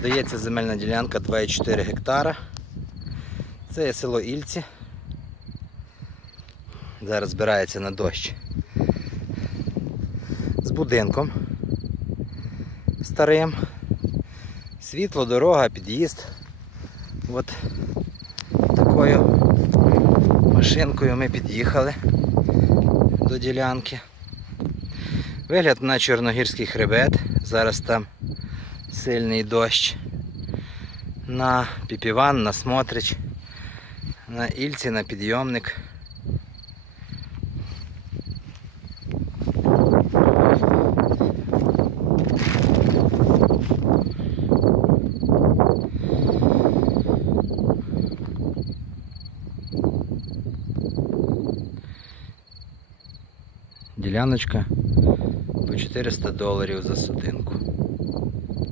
Продається земельна ділянка 2,4 гектара. Це є село Ільці. Зараз збирається на дощ. З будинком старим. Світло, дорога, під'їзд. От такою машинкою ми під'їхали до ділянки. Вигляд на Чорногірський хребет. Зараз там сильний дощ. На Піпіван, на Смотрич, на Ільці, на підйомник. Діляночка по 400 доларів за сотинку.